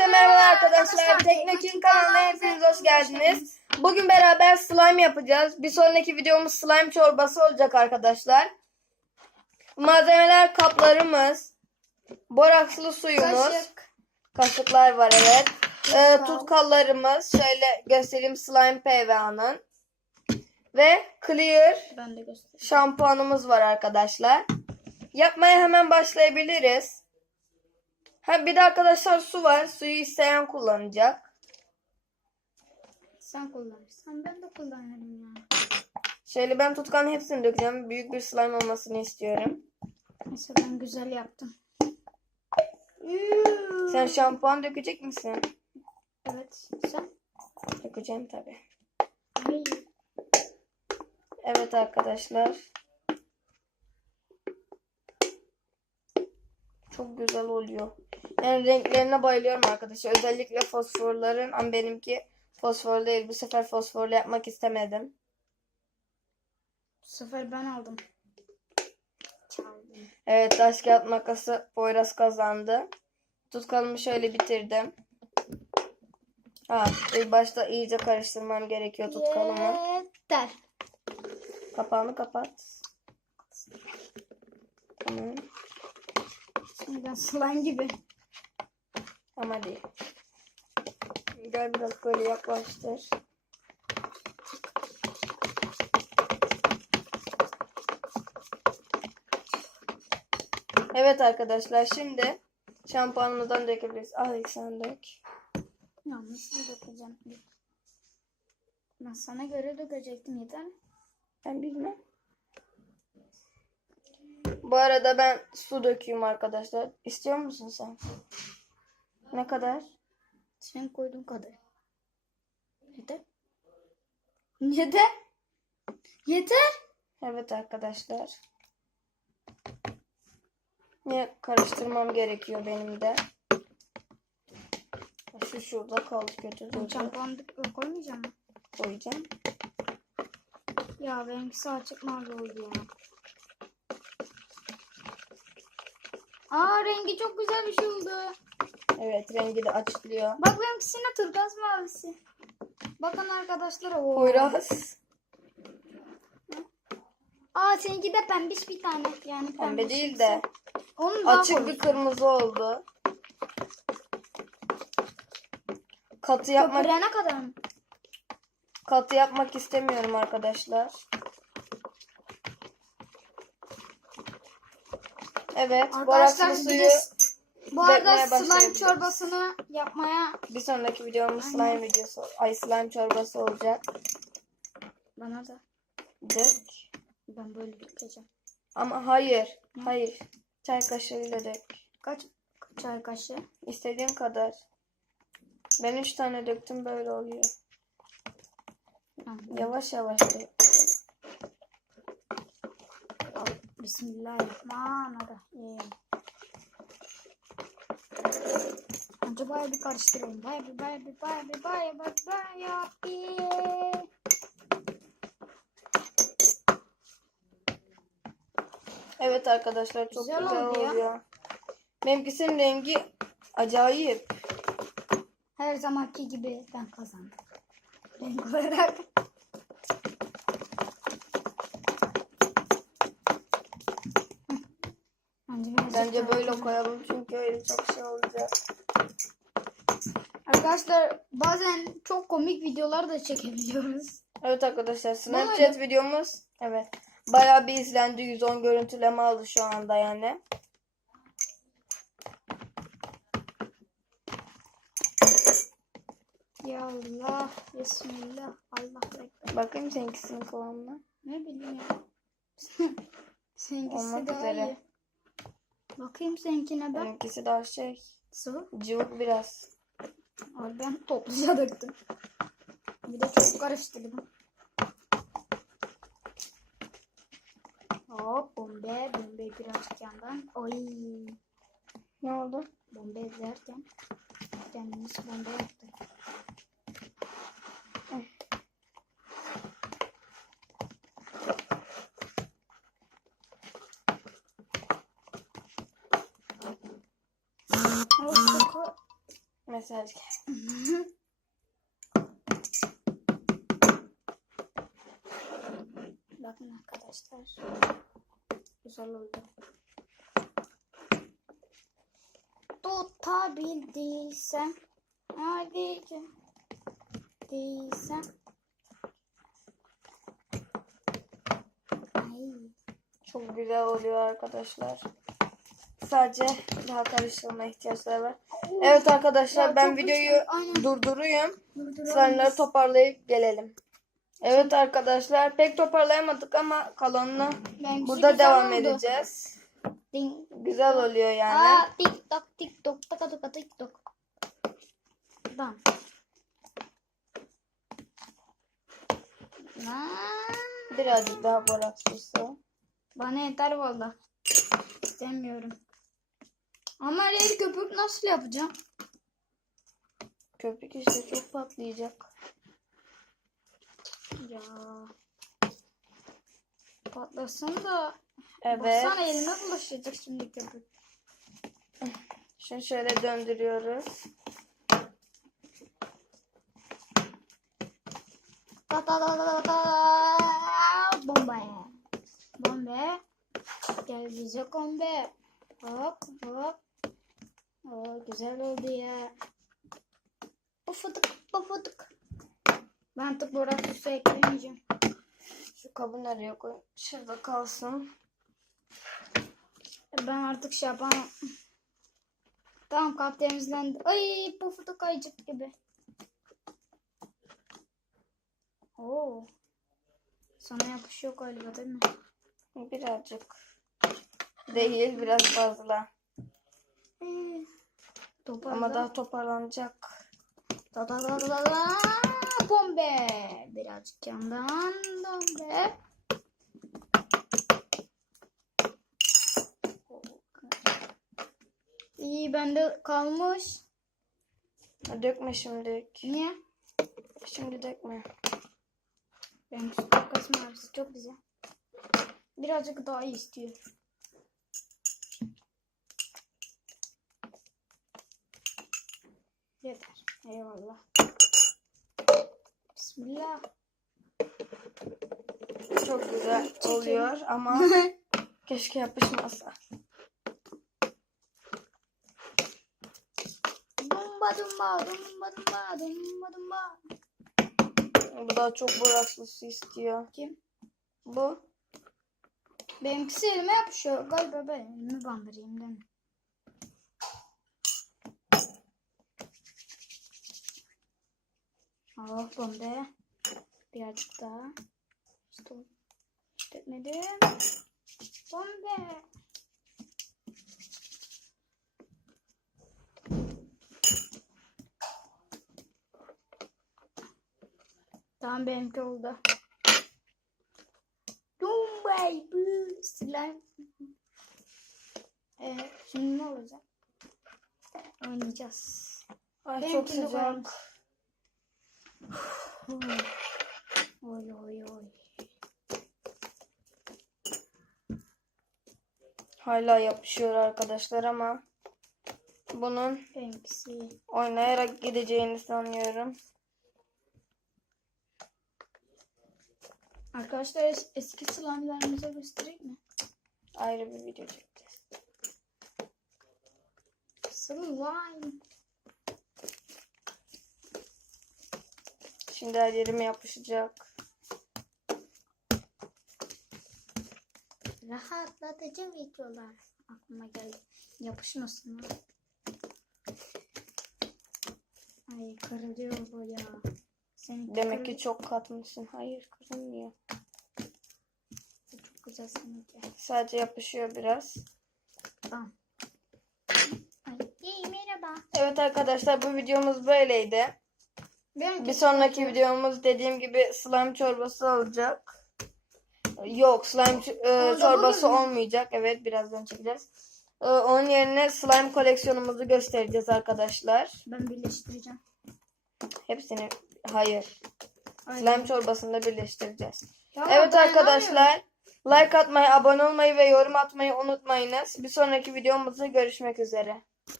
Hepinize merhaba arkadaşlar. Teknokin kanalına hepiniz hoş geldiniz. Bugün beraber slime yapacağız. Bir sonraki videomuz slime çorbası olacak arkadaşlar. Malzemeler kaplarımız, borakslı suyumuz, kaşıklar var evet. Tutkallarımız, şöyle göstereyim, slime PVA'nın ve clear şampuanımız var arkadaşlar. Yapmaya hemen başlayabiliriz. Bir de arkadaşlar su var. Suyu isteyen kullanacak. Sen kullanırsan ben de kullanırım ya. Şöyle ben tutkanın hepsini dökeceğim. Büyük bir slime olmasını istiyorum. Mesela ben güzel yaptım. Sen şampuan dökecek misin? Evet. Sen? Dökeceğim tabii. Hayır. Evet arkadaşlar. Çok güzel oluyor. Yani renklerine bayılıyorum arkadaşlar. Özellikle fosforların. Ama benimki fosfor değil. Bu sefer fosforlu yapmak istemedim. Bu sefer ben aldım. Çaldım. Evet, taş kağıt makası Poyraz kazandı. Tutkalımı şöyle bitirdim. İlk başta iyice karıştırmam gerekiyor tutkalımı. Yeter. Kapağını kapat. Tamam. Şimdiden slime gibi. Ama değil. Gel biraz böyle yaklaştır. Evet arkadaşlar, şimdi şampuanımızdan dökebiliriz. Al sen dök. Ya nasıl dökeceğim? Ben sana göre dökecektim, yeter mi? Ben bilmem. Bu arada ben su döküyorum arkadaşlar. İstiyor musun sen? Ne kadar? Sen koyduğun kadar. Yeter. Yeter. Yeter. Evet arkadaşlar. Niye karıştırmam gerekiyor benim de. Şu şurada kaldı, kötü durdu. Şampuan koymayacağım mı? Koyacağım. Ya benimkisi açık mavi oldu ya. Rengi çok güzel bir şey oldu. Evet, rengi de açıklıyor. Bak benimkisine turkuaz mavisi. Bakın arkadaşlar. Poyraz. Seninki de pembiş bir tane. Yani Pembe değil de onun daha açık bir kırmızı oldu. Köpürene kadar mı? Katı yapmak istemiyorum arkadaşlar. Evet, borakslı suyu bu arada dökmeye slime başlayabiliriz. çorbasını yapmaya Bir sonraki videomuz slime videosu. Slime çorbası olacak. bana da. Dök. Ben böyle dökeceğim. Ama hayır. Hayır. Çay kaşığıyla dök. Kaç çay kaşığı? İstediğin kadar. Ben 3 tane döktüm, böyle oluyor. Yavaş yavaş dök. Bismillahirrahmanirrahim. Önce bayağı bir karıştırayım. Bayağı bir. Evet arkadaşlar, çok Güzel güzel oldu ya. oluyor. Benimkisinin rengi acayip. Her zamanki gibi ben kazandım. Renk olarak. Bence böyle koyalım, çünkü öyle çok şey olacak. Arkadaşlar bazen çok komik videolar da çekebiliyoruz. Evet arkadaşlar, Snapchat videomuz bayağı bir izlendi. 110 görüntüleme aldı şu anda yani. Ya Allah, Bismillah, Allah bekler. Bakayım seninkisinin kıvamına. Ne bileyim ya. Seninkisi Olmak daha üzere. iyi. Bakayım seninkine ben. Benimkisi daha Su. cıvık biraz. Abi ben topluca döktüm. Bir de çok karıştırdım. Hop bombe birazcık yandan. Oy. Ne oldu? Bombe izlerken kendimiz bombe yaptı. Mesela. Bakın arkadaşlar. Güzel oldu. Tutabildiysem. Hadi değilsem. Ay. Çok güzel oluyor arkadaşlar. Sadece daha karıştırma ihtiyaçları var. Evet arkadaşlar Ya ben çok videoyu güzel. Aynen. durduruyum. Durduralım Slime'ları biz. toparlayıp gelelim. Evet arkadaşlar pek toparlayamadık ama kalanını Benimkisi burada güzel devam oldu. edeceğiz. Ding. Güzel oluyor yani. Aa, TikTok, TikTok, taka taka TikTok. Tamam. Birazcık daha borakslısı. Bana yeter valla. İstemiyorum. Ama el köpük nasıl yapacağım? Köpük işte çok patlayacak. Ya. Patlasın da. Evet. Baksana elime bulaşacak şimdi köpük. Şimdi şöyle döndürüyoruz. Ta ta ta ta ta. Bomba. Bomba. Gel bize kombe. Hop hop. Oo, güzel oldu ya. Pufuduk pufuduk. Ben artık borak süsü eklemeyeceğim. Şu kabı nereye koy? Şurada kalsın. Ben artık şey yapamam. Tamam, kap temizlendi. Ay, pufuduk ayıcık gibi. Oo. Sana yapışıyor galiba değil mi? Birazcık. Değil biraz fazla. Toparla. Ama daha toparlanacak. Da da da da da. Bombe. Birazcık yandan bombe. İyi, bende kalmış. Dökme şimdilik. Niye? Şimdi dökme. Benim süt kakası mavisi çok güzel. Birazcık daha iyi istiyor. Yeter. Eyvallah. Bismillah. Çok güzel oluyor ama keşke yapışmasa. Dumba dumba dumba dumba dumba dumba. Bu daha çok borakslısı istiyor. Kim? Bu. Benimkisi elime yapışıyor. Galiba ben elimi bandırayım değil mi? Oh bombe. Birazcık daha. İşte etmedim. Bombe. Tamam, benimki oldu. Dumbay bu slime. Şimdi ne olacak? Oynayacağız. Ay Benimki çok de sıcak. koyalım. Oy oy oy. Hala yapışıyor arkadaşlar ama bunun Benimkisi. oynayarak gideceğini sanıyorum. Arkadaşlar eski slime'larımıza göstereyim mi? Ayrı bir video çekeceğiz. Slime. Şimdi her yerime yapışacak. Rahatlatıcı videolar aklıma geldi. Yapışmasın ha. Ay, kırılıyor bu ya. Seninki Demek ki çok katmışsın. Hayır kırılmıyor. çok güzel seninki. Sadece yapışıyor biraz. Tamam. Ay, iyi, merhaba. Evet arkadaşlar bu videomuz böyleydi. Benimki Bir sonraki videomuz dediğim gibi slime çorbası olacak. Yok slime çorbası bugün mü? olmayacak. Evet birazdan çekeceğiz. Onun yerine slime koleksiyonumuzu göstereceğiz arkadaşlar. Ben birleştireceğim. Hepsini hayır. Aynen. Slime çorbasını da birleştireceğiz. Ya Evet ben arkadaşlar like atmayı, abone olmayı ve yorum atmayı unutmayınız. Bir sonraki videomuzda görüşmek üzere.